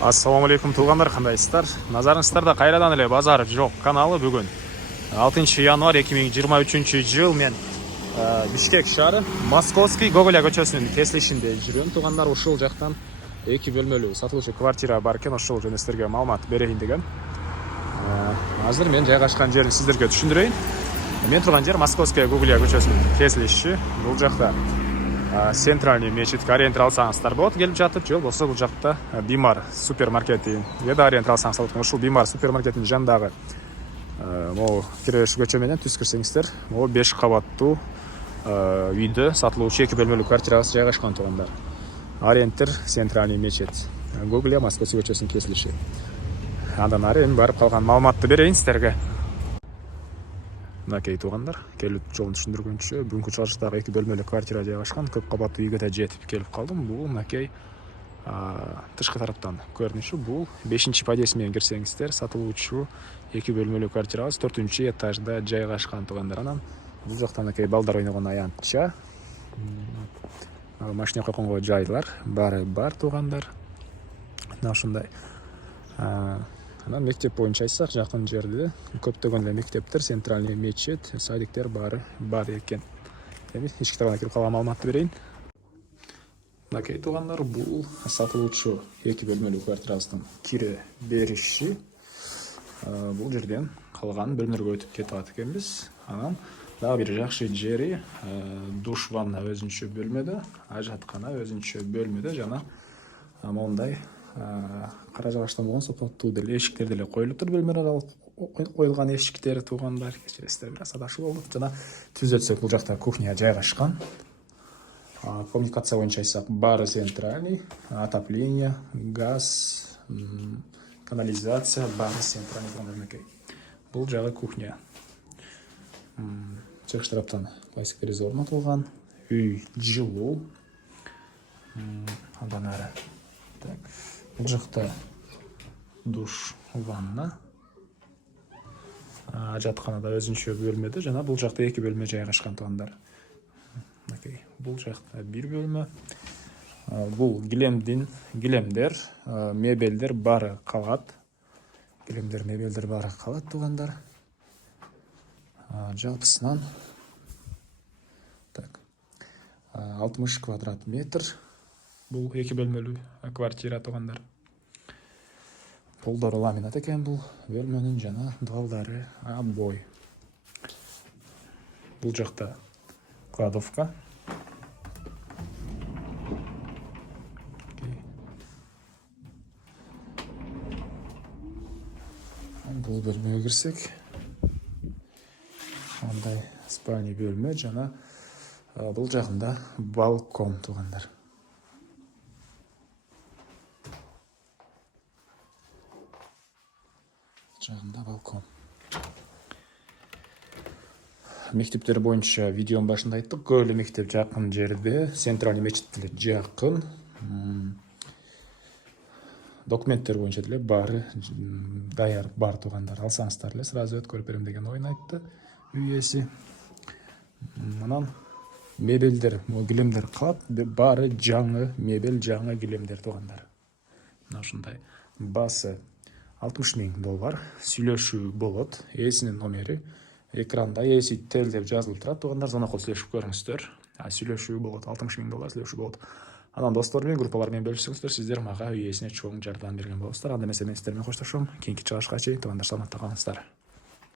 Ассаламу алейкум туугандар, кандайсыздар? Назарыңыздарда кайрадан эле базар жок каналы. Бүгүн 6 январь 2023 жыл мен Бишкек шаары Московский Гоголя көчөсүнүн кесилишинде жүрөм. Туугандар, ушул жактан 2 бөлмөлүү сатылуучу квартира бар экен. Ошол жөнүндө сиздерге маалымат берейин деген. Азыр мен жайгашкан жерин сиздерге түшүндүрөйүн. Мен турган жер Московская Гоголя көчөсүнүн кесилиши. Бул жакта центральный мечитке ориентир алсаңыздар болот, келип жатып, же болбосо бул жакта Бимар супермаркети да ориентир алсаңыздар болот. Ушул Бимар супермаркетинин жанындагы могу киребериши көчө менен түз кирсеңиздер, могу 5 кабаттуу үйдө сатылуучу 2 бөлмөлүү квартирасы жайгашкан туугандар. Ориентир центральный мечит, Гоголя Московский көчөсүнүн кесилиши. Андан ары эми барып калган маалыматты берейин сиздерге. Мынакей туугандар, келип жолун түшүндүргөнчө, бүгүнкү чыгарылыштагы 2 бөлмөлүү квартира жайгашкан, көп кабаттуу үйгө да жетип келип калдым. Бул мынакей тышкы тараптан көрүнүшү. Бул 5-подъезд менен кирсеңиздер, сатылуучу 2 бөлмөлүү квартирабыз 4-этажда жайгашкан туугандар. Анан бул жакта мынакей балдар ойногон аянтча, машина койгонго жайлар баары бар туугандар. Мына ушундай. Анан мектеп боюнча айтсак, жакын жерде көптөгөн эле мектептер, центральный мечит, садиктер бар экен. Эми ички тарабына кирип калган маалыматты берейин. Мынакей туугандар, бул сатылуучу 2 бөлмөлүү квартирабыздын кире бериши. Бул жерден калган бөлмөлөргө өтүп кетип атат экенбиз. Анан дагы бир жакшы жери, душ ванна өзүнчө бөлмөдө, ажаткана өзүнчө бөлмөдө жана мондай кара жагачтан болгон сопоттуу деле эшиктер деле коюлуптур. Бөлмөлөр коюлган эшиктер туугандар, кечиресиздер, бир аз адашуу болду. Жана түз өтсөк, бул жакта кухня жайгашкан. Коммуникация боюнча айтсак, баары центральный, отопление, газ, канализация, баары центральный. Бул жагы кухня. Чыгыш тараптан классик орнотулган. Үй жылуу. Андан ары. Так. Бул жакта душ, ванна. Ажатканада өзүнчө бөлмөдө жана бул жакта 2 бөлмө жайгашкан туугандар. Мынакей, бул жакта 1 бөлмө. Бул килемдер, мебелдер баары калат. Мебелдер баары калат туугандар. Жалпысынан так 60 квадрат метр. Бул 2 бөлмөлүү квартира туугандар. Полдору ламинат экен бул бөлмөнүн, жана двалдары обой. Бул жакта кладовка. Бул бөлмөгө кирсек, андай спальный бөлмө жана бул жагында балкон туугандар. Жагында балкон. Мектептер боюнча видеонун башында айттык, көп эле мектеп жакын жерде, центральный мечит деле жакын. Документтер боюнча деле баары даяр бар туугандар. Алсаңыздар эле сразу өткөрүп берем деген оюн айтты үй ээси. Анан мебелдер, килемдер калат, баары жаңы мебел, жаңы килемдер туугандар. Мына ушундай. Басы $60,000 сүйлөшүү болот. Ээсинин номери экранда ээси тел деп жазылып турат туугандар. Зонокол сүйлөшүп көрүңүздөр. Сүйлөшүү болот, $60,000 сүйлөшүү болот. Анан достор менен, группалар менен бөлүшсөңүздөр, сиздер мага үй ээсине чоң жардам берген болосуздар. Анда эмесе мен сиздер менен коштошом. Кийинки чыгышка чейин туугандар, саламатта калыңыздар.